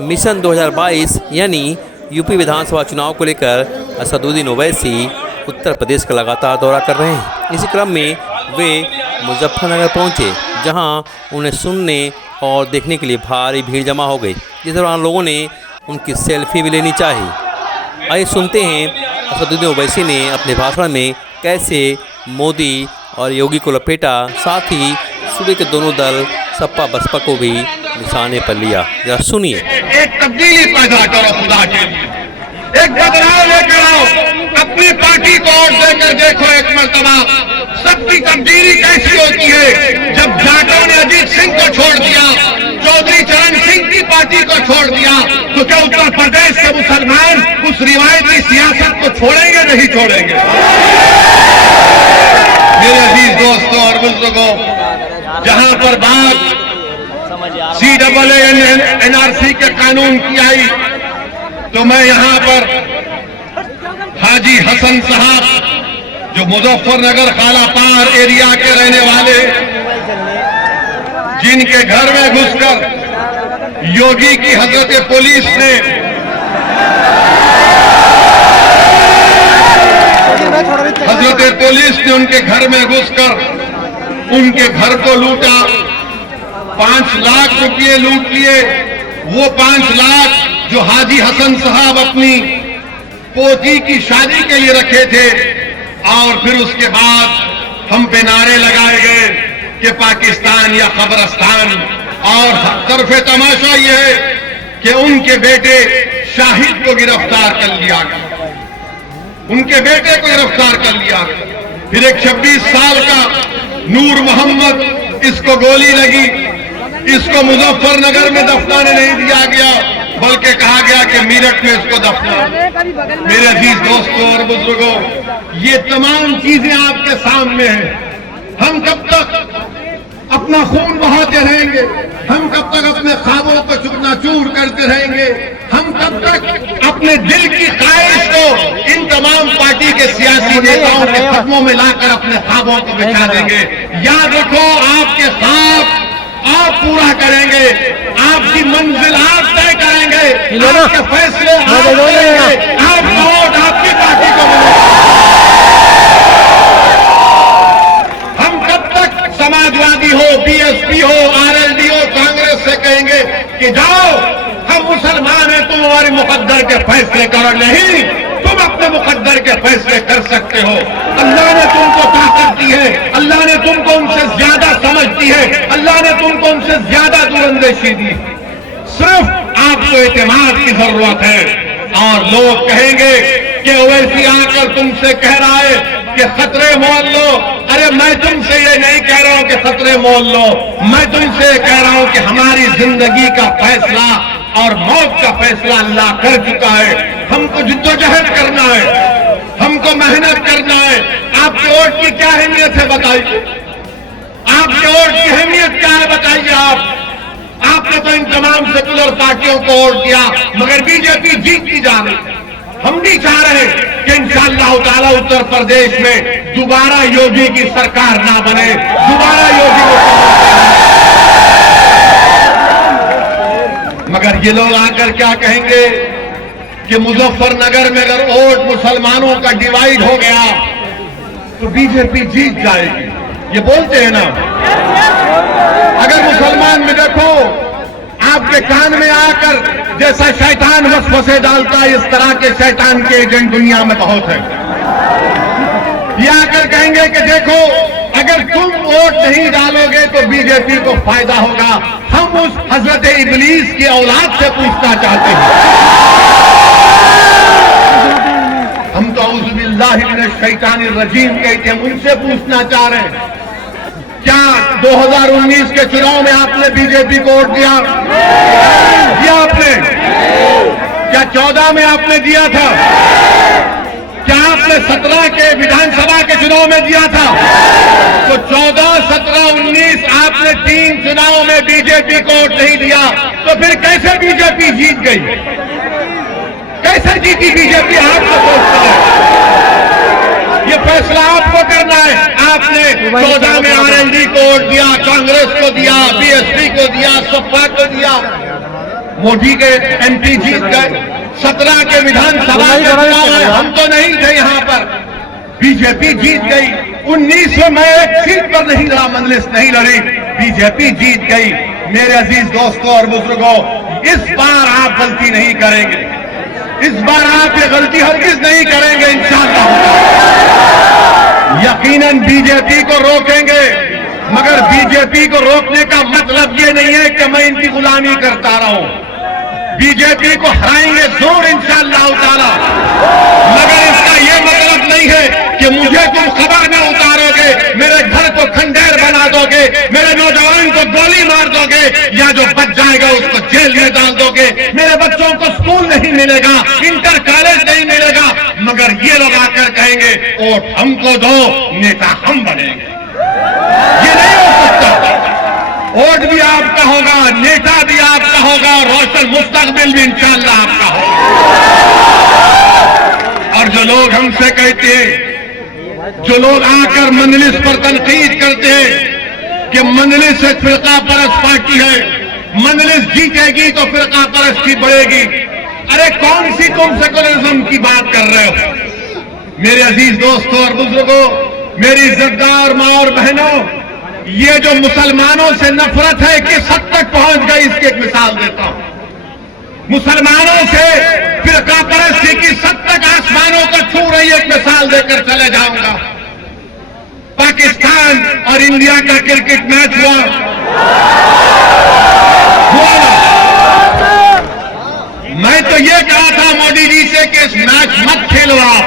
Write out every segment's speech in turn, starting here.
Mission 2022 यानी UP विधानसभा चुनाव को लेकर असदुद्दीन ओवैसी उत्तर प्रदेश का लगातार दौरा कर रहे हैं। इसी क्रम में वे मुजफ्फरनगर पहुंचे, जहां उन्हें सुनने और देखने के लिए भारी भीड़ जमा हो गई। जिस दौरान लोगों ने उनकी सेल्फी भी लेनी चाही। आइए सुनते हैं असदुद्दीन ओवैसी ने अपने भाषण में कैसे मोदी और योगी को लपेटा, साथ ही सूबे के दोनों दल सपा बसपा को भी निशाने पर लिया। जरा सुनिए। एक तब्दीली पैदा करो खुदा के लिए, एक बदलाव लेकर आओ, अपनी पार्टी को और देकर देखो एक मर्तबा सबकी तब्दीली कैसी होती है। जब जाटों ने अजीत सिंह को छोड़ दिया, चौधरी चरण सिंह की पार्टी को छोड़ दिया, तो क्या उत्तर प्रदेश के मुसलमान उस रिवायती सियासत को छोड़ेंगे? नहीं छोड़ेंगे। मेरे अजीज दोस्तों और बुजुर्गों, जहां पर बात CAA-NRC के कानून की आई, तो मैं यहां पर हाजी हसन साहब, जो मुजफ्फरनगर कालापार एरिया के रहने वाले, जिनके घर में घुसकर योगी की हजरत पुलिस ने उनके घर में घुसकर उनके घर को लूटा, 5 लाख रुपये लूट लिए। वो 5 लाख जो हाजी हसन साहब अपनी पोती की शादी के लिए रखे थे, और फिर उसके बाद हम पे नारे लगाए गए कि पाकिस्तान या कब्रिस्तान। और तरफे तमाशा यह है कि उनके बेटे शाहिद को गिरफ्तार कर लिया गया, उनके बेटे को गिरफ्तार कर लिया गया। फिर एक 26 साल का नूर मोहम्मद, इसको गोली लगी, इसको मुजफ्फरनगर में दफनाने नहीं दिया गया, बल्कि कहा गया कि मीरठ में इसको दफना। मेरे अजीज दोस्तों और बुजुर्गों, ये तमाम चीजें आपके सामने हैं। हम कब तक अपना खून बहाते रहेंगे? हम कब तक अपने ख्वाबों को चूर करते रहेंगे? हम कब तक अपने दिल की ख्वाहिश को इन तमाम पार्टी के सियासी नेताओं के कदमों में लाकर अपने ख्वाबों को बिछा देंगे? याद रखो, आपके ख्वाब आप पूरा करेंगे, आपकी मंजिल आप तय करेंगे, आपके फैसले आप करेंगे, आपका वोट आपकी पार्टी को मिलेगा। हम कब तक समाजवादी हो, BSP हो, RLD हो, कांग्रेस से कहेंगे कि जाओ, हम मुसलमान हैं, तुम हमारे मुकद्दर के फैसले करो? नहीं, तुम अपने मुकद्दर के फैसले कर सकते हो। अल्लाह ने तुमको ताकत दी है, अल्लाह ने तुमको उनसे ज्यादा समझ दी है, अल्लाह ने तुमको उनसे ज्यादा दूरंदेशी दी। सिर्फ आपको एतमाद की जरूरत है। और लोग कहेंगे कि ओवैसी आकर तुमसे कह रहा है कि खतरे मोल लो। अरे मैं तुमसे ये नहीं कह रहा हूं कि खतरे मोल लो, मैं तुमसे कह रहा हूं कि हमारी जिंदगी का फैसला और मौत का फैसला अल्लाह कर चुका है। हमको जिद्दोजहद करना है, हमको मेहनत करना है। आपके वोट की क्या अहमियत है बताइए? आपके वोट की अहमियत क्या है बताइए? आपने तो इन तमाम सेकुलर पार्टियों को वोट दिया, मगर बीजेपी जीतती जा रही। हम नहीं चाह रहे कि इंशाअल्लाह ताला उत्तर प्रदेश में दोबारा योगी की सरकार ना बने, दोबारा योगी को। मगर ये लोग आकर क्या कहेंगे कि मुजफ्फरनगर में अगर वोट मुसलमानों का डिवाइड हो गया तो बीजेपी जीत जाएगी। ये बोलते हैं ना। अगर मुसलमान में देखो, आपके कान में आकर जैसा शैतान वसवसे डालता है, इस तरह के शैतान के एजेंट दुनिया में बहुत है। ये आकर कहेंगे कि देखो, अगर तुम वोट नहीं डालोगे तो बीजेपी को फायदा होगा। हम उस हजरत इब्लीस की औलाद से पूछना चाहते हैं। हम तो औज़ुबिल्लाहि मिनश शैतानिर रजीम कहते हैं, उनसे पूछना चाह रहे हैं, क्या 2019 के चुनाव में आपने बीजेपी को वोट दिया? आपने क्या 14 में आपने दिया था? क्या आपने 17 के विधानसभा के चुनाव में दिया था? तो 14, 17, 19 आपने 3 चुनाव में बीजेपी को वोट नहीं दिया, तो फिर कैसे बीजेपी जीत गई? कैसे जीती बीजेपी? आपको सोचता है। ये फैसला आपको करना है। आपने 14 में आरएलडी को वोट दिया, कांग्रेस को दिया, बीएसपी को दिया, सपा को दिया, मोदी के एमपी जीत गए। 17 के विधानसभा के चुनाव में हम तो नहीं थे यहाँ पर, बीजेपी जीत गई। 19 में मैं एक सीट पर नहीं लड़ा, मजलिस नहीं लड़ी, बीजेपी जीत गई। मेरे अजीज दोस्तों और बुजुर्गों, इस बार आप गलती नहीं करेंगे, इस बार आप ये गलती हरगिज नहीं करेंगे इंशाअल्लाह। यकीनन बीजेपी को रोकेंगे, मगर बीजेपी को रोकने का मतलब ये नहीं है कि मैं इनकी गुलामी करता रहूं। बीजेपी को हराएंगे जरूर इंशाअल्लाह ताला, मगर इसका ये मतलब नहीं है कि मुझे तुम खबर में उतारोगे, मेरे घर को खंडेर बना दोगे, मेरे नौजवान को गोली मार दोगे, या जो बच जाएगा उसको जेल में डाल दोगे, मेरे बच्चों को स्कूल नहीं मिलेगा, इंटर कॉलेज नहीं मिलेगा। मगर ये लोग आकर कहेंगे वोट हमको दो, नेता हम बनेंगे। ये नहीं हो सकता। वोट भी आपका होगा, नेता भी आपका होगा, रोशन मुस्तकबिल भी इंशाअल्लाह आपका होगा। और जो लोग हमसे कहते हैं, जो लोग आकर मजलिस पर तनकीद करते हैं कि मजलिस एक फिरका परस्त पार्टी है, मजलिस जीतेगी तो फिरका परस्ती बढ़ेगी। अरे कौन सी तुम सेकुलरिज्म की बात कर रहे हो? मेरे अजीज दोस्तों और बुजुर्गों, मेरी इज्जतदार माँ और बहनों, ये जो मुसलमानों से नफरत है किस हद तक पहुंच गई, इसकी एक मिसाल देता हूं। मुसलमानों से फिरका परस्ती की सद तक आसमानों को छू रही एक मिसाल देकर चले जाऊंगा। पाकिस्तान और इंडिया का क्रिकेट मैच हुआ मैं तो ये कहा था मोदी जी से कि इस मैच मत खेलो आप।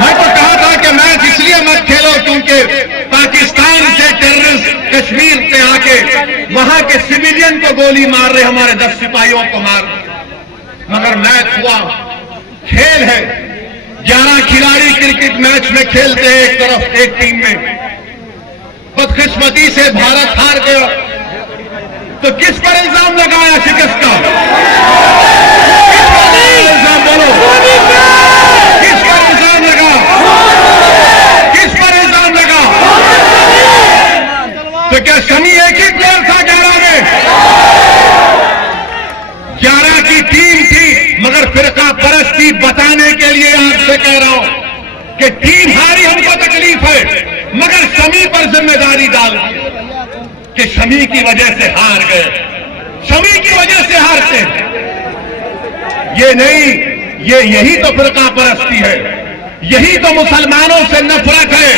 मैं तो कहा था कि मैच इसलिए मत खेलो क्योंकि पाकिस्तान से टेररिस्ट कश्मीर पे आके वहां के सिविलियन को गोली मार रहे, हमारे 10 सिपाहियों को मार रहे। मगर मैच हुआ, खेल है, 11 खिलाड़ी क्रिकेट मैच में खेलते हैं एक तरफ एक टीम में। बदकिस्मती से भारत हार गया, तो किस पर इल्जाम लगाया शिकस्त का? किस पर इल्जाम बोलो, किस पर इल्जाम लगा? किस पर इल्जाम लगा? तो क्या शमी एक ही प्लेयर था 11 में? 11 की टीम थी, मगर फिरका परस्ती बताने के लिए आपसे कह रहा हूं कि टीम हारी, हमको तकलीफ है, मगर शमी पर जिम्मेदारी डाल कि शमी की वजह से हार गए, शमी की वजह से हारते हैं। ये नहीं, ये यही तो फिरका परस्ती है, यही तो मुसलमानों से नफरत है।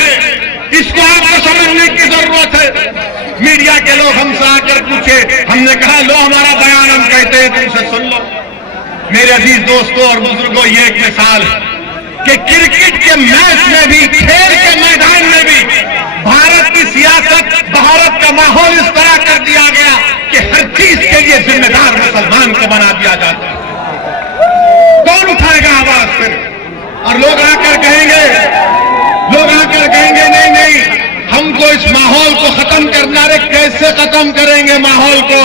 इसको आपको समझने की जरूरत है। मीडिया के लोग हमसे आकर पूछे, हमने कहा लो हमारा बयान हम कहते हैं तुमसे सुन लो। मेरे अजीज दोस्तों और बुजुर्गों, ये एक मिसाल है कि क्रिकेट के मैच में भी, खेल के मैदान में भी भारत की सियासत, भारत का माहौल इस तरह कर दिया गया कि हर चीज के लिए जिम्मेदार मुसलमान को बना दिया जाता है। कौन उठाएगा आवाज फिर? और लोग आकर कहेंगे, नहीं नहीं हमको इस माहौल को खत्म करना। रे कैसे खत्म करेंगे माहौल को?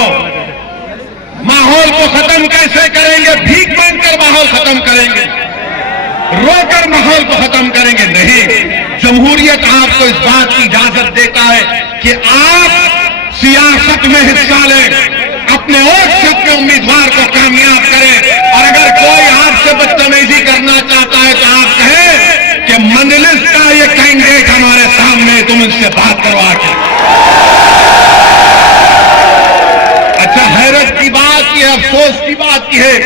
माहौल को खत्म कैसे करेंगे? भीख मांगकर माहौल खत्म करेंगे, रोकर माहौल को खत्म करेंगे? नहीं, जमहूरियत आपको इस बात की इजाजत देता है कि आप सियासत में हिस्सा लें, अपने वोट से अपने उम्मीदवार को कामयाब करें। और अगर कोई आपसे बदतमीजी करना चाहता है तो आप कहें कि मजलिस का ये कैंडिडेट हमारे सामने, तुम इससे बात करवा के। अच्छा, हैरत की बात यह, अफसोस की बात यह है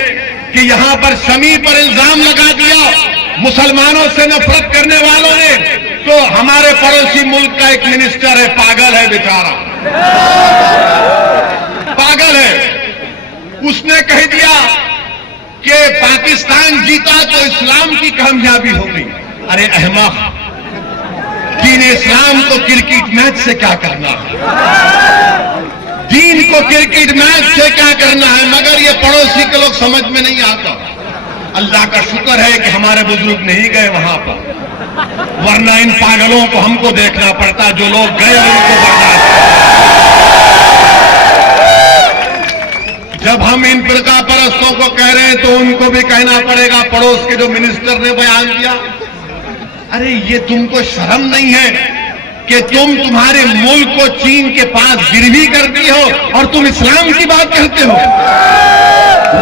कि यहां पर शमी पर इल्जाम लगा दिया मुसलमानों से नफरत करने वालों ने। तो हमारे पड़ोसी मुल्क का एक मिनिस्टर है, पागल है बेचारा, पागल है। उसने कह दिया कि पाकिस्तान जीता तो इस्लाम की कामयाबी होगी। अरे अहमक, दीन इस्लाम को क्रिकेट मैच से क्या करना है? दीन को क्रिकेट मैच से क्या करना है? मगर ये पड़ोसी के लोग समझ में नहीं आता। अल्लाह का शुक्र है कि हमारे बुजुर्ग नहीं गए वहां पर, वरना इन पागलों को हमको देखना पड़ता। जो लोग गए उनको बर्दाश्त। जब हम इन फिरका परस्तों को कह रहे हैं तो उनको भी कहना पड़ेगा। पड़ोस के जो मिनिस्टर ने बयान दिया, अरे ये तुमको शर्म नहीं है कि तुम्हारे मुल्क को चीन के पास गिरवी करती हो और तुम इस्लाम की बात करते हो?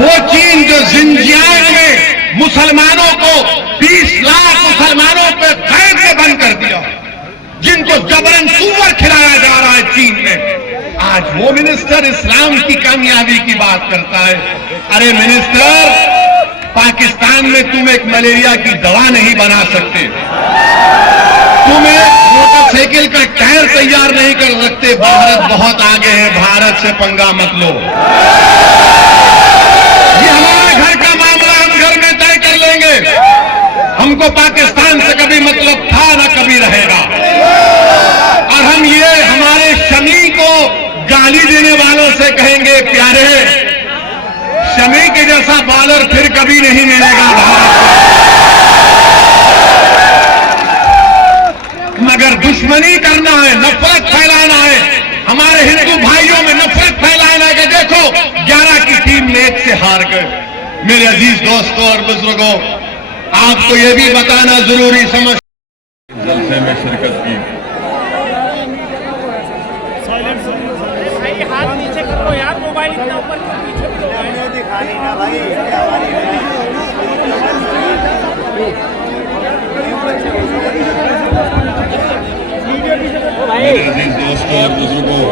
वो चीन जो जिंजियांग में मुसलमानों को 20 लाख मुसलमानों पे कैद में बंद कर दिया, जिनको जबरन सूअर खिलाया जा रहा है चीन में, आज वो मिनिस्टर इस्लाम की कामयाबी की बात करता है। अरे मिनिस्टर, पाकिस्तान में तुम एक मलेरिया की दवा नहीं बना सकते, तुम एक मोटरसाइकिल का टायर तैयार नहीं कर सकते। भारत बहुत आगे है, भारत से पंगा मत लो। ये हमारे घर का मामला, हम घर में तय कर लेंगे। हमको पाकिस्तान से कभी मतलब था ना कभी रहेगा। और हम ये हमारे शमी को गाली देने वालों से कहेंगे, प्यारे शमी के जैसा बॉलर फिर कभी नहीं मिलेगा भारत में। मगर दुश्मनी करना है, नफरत फैलाना है, हमारे हिंदू भाइयों में नफरत फैलाना है कि देखो 11 की टीम में 1 से हार गए। मेरे अजीज दोस्तों और बुजुर्गों, आपको यह भी बताना जरूरी समझ जलसे में शिरकत की। हाथ नीचे कर लो यार, मोबाइल इतना ऊपर क्यों पीछे भी लो भाई? दिखानी ना भाई, मेरे अजीज दोस्तों और बुजुर्गों,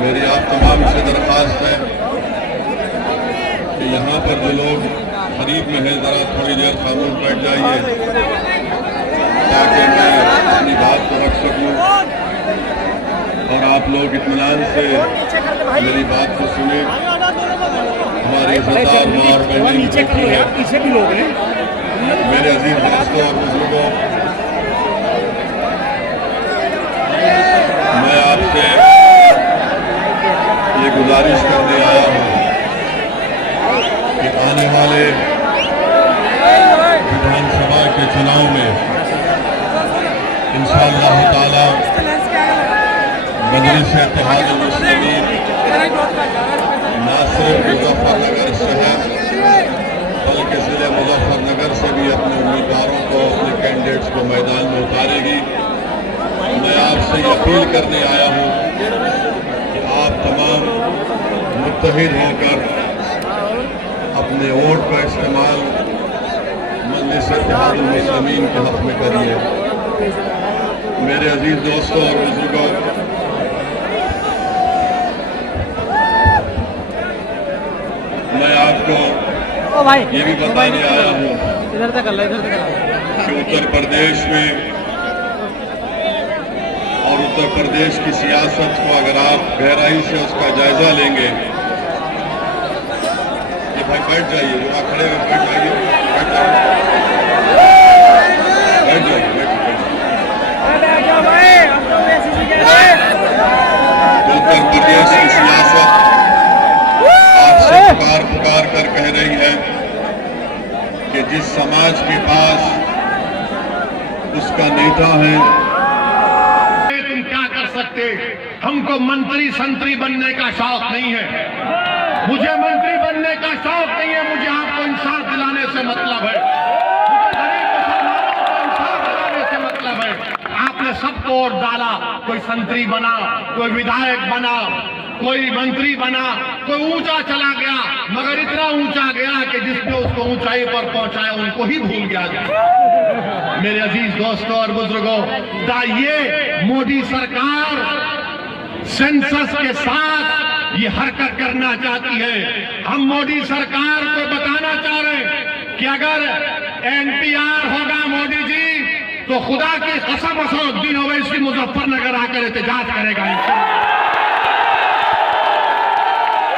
मेरी आप तमाम से दरख्वास्त है कि यहाँ पर जो लोग खरीद में है, जरा थोड़ी देर खामोश बैठ जाइए ताकि मैं अपनी बात को रख सकूं और आप लोग इत्मीनान से मेरी बात को सुने। हमारे इज़्ज़तदार माँ और बहनें पीछे भी लोग हैं। मेरे अजीज दोस्तों और बुजुर्गों, मैं आपसे ये गुजारिश करने आया हूँ कि आने वाले विधानसभा के चुनाव में इंशाअल्लाह ताला मजलिस-ए-इत्तेहादुल मुस्लिमीन न सिर्फ मुजफ्फरनगर शहर बल्कि जिले मुजफ्फरनगर से भी अपने उम्मीदवारों को, अपने कैंडिडेट्स को मैदान में उतारेगी। मैं आपसे ये अपील करने आया हूँ कि आप तमाम मुत्तहिद होकर अपने वोट का इस्तेमाल मजलिस-ए-इत्तेहादुल मुस्लिमीन के हक में करिए। मेरे अजीज दोस्तों और बुजुर्गों, मैं आपको ये भी बताने आया हूँ कि उत्तर प्रदेश में और उत्तर प्रदेश की सियासत को अगर आप गहराई से उसका जायजा लेंगे, ये भाई बैठ जाइए, जो आप खड़े हुए बैठ जाइए, बैठ जाइए। उत्तर प्रदेश की सियासत आपसे पुकार कर कह रही है कि जिस समाज के पास उसका नेता है, तुम क्या कर सकते? हमको मंत्री संतरी बनने का शौक नहीं है, मुझे मंत्री बनने का शौक नहीं है, मुझे आपको इंसाफ दिलाने से मतलब है, मुझे गरीब मुसलमानों को इंसाफ दिलाने से मतलब है। आपने सबको वोट डाला, कोई संतरी बना, कोई विधायक बना, कोई मंत्री बना, कोई ऊंचा चला गया, मगर इतना ऊंचा गया कि जिसने उसको ऊंचाई पर पहुंचाया उनको ही भूल गया। मेरे अजीज दोस्तों और बुजुर्गों, ये मोदी सरकार सेंसस के साथ ये हरकत करना चाहती है। हम मोदी सरकार को बताना चाह रहे हैं कि अगर एनपीआर होगा मोदी जी, तो खुदा की कसम असदुद्दीन ओवैसी मुजफ्फरनगर आकर एहतजाज करेगा।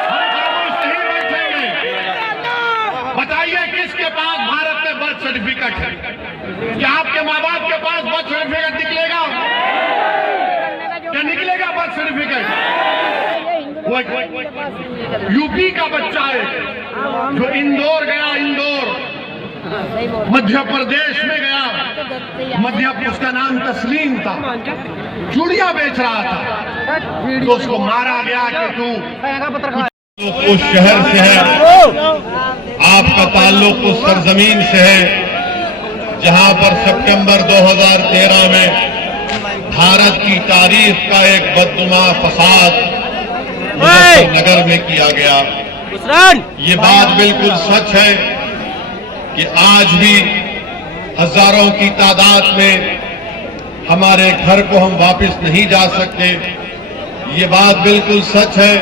हम खामोश नहीं बैठेंगे। बताइए किसके पास भारत में बर्थ सर्टिफिकेट है? क्या आपके माँ बाप के पास बर्थ सर्टिफिकेट निकलेगा? क्या निकलेगा बर्थ सर्टिफिकेट? वो यूपी का बच्चा है जो इंदौर गया, इंदौर मध्य प्रदेश में गया, उसका नाम तस्लीम था, चूड़ियां बेच रहा था, तो उसको मारा गया कि तू उस शहर से है, आपका ताल्लुक उस सरजमीन से है जहां पर सितंबर 2013 में भारत की तारीख का एक बदनुमा फसाद मुजफ्फरनगर में किया गया। ये बात बिल्कुल सच है कि आज भी हजारों की तादाद में हमारे घर को हम वापस नहीं जा सकते। ये बात बिल्कुल सच है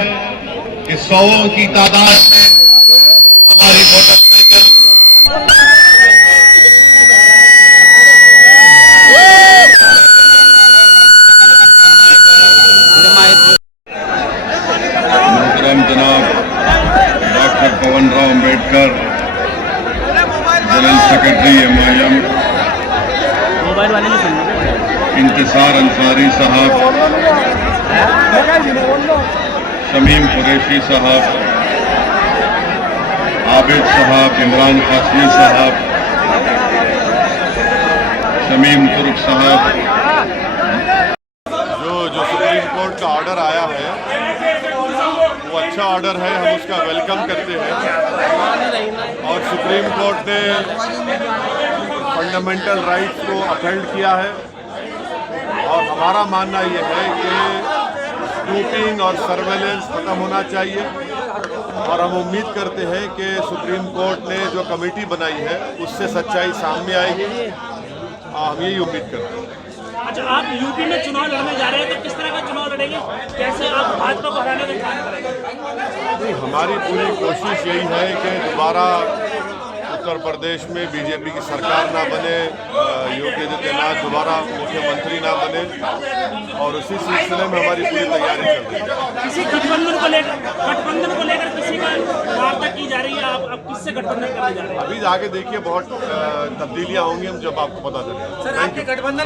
कि सौओं की तादाद में हमारी मोटरसाइकिल मोहतरम जनाब doctor Pawan Rao Ambedkar general secretary MIM Intesar Ansari साहब, शमीम कुरैशी साहब, आबिद साहब, इमरान कासमी साहब, शमीम तुर्क साहब। जो सुप्रीम कोर्ट का ऑर्डर आया है वो अच्छा ऑर्डर है, हम उसका वेलकम करते हैं। और सुप्रीम कोर्ट ने फंडामेंटल राइट्स को अपहेल्ड किया है और हमारा मानना ये है कि स्नूपिंग और सर्वेलेंस खत्म होना चाहिए। और हम उम्मीद करते हैं कि सुप्रीम कोर्ट ने जो कमेटी बनाई है उससे सच्चाई सामने आएगी। हम यही उम्मीद करते हैं। अच्छा, आप यूपी में चुनाव लड़ने जा रहे हैं तो किस तरह का चुनाव लड़ेंगे? कैसे आप भाजपा को हराने का काम करेंगे? हमारी पूरी कोशिश यही है कि दोबारा उत्तर प्रदेश में बीजेपी की सरकार ना बने, योगी आदित्यनाथ दोबारा मुख्यमंत्री ना बने, और उसी सिलसिले में हमारी पूरी तैयारी चल रही है। किसी गठबंधन को लेकर किसी का वार्ता की जा रही है? आप किससे गठबंधन करने जा रहे हैं? अभी आगे देखिए, बहुत तब्दीलियां होंगी, हम जब आपको पता चलेगा। सर, आपके गठबंधन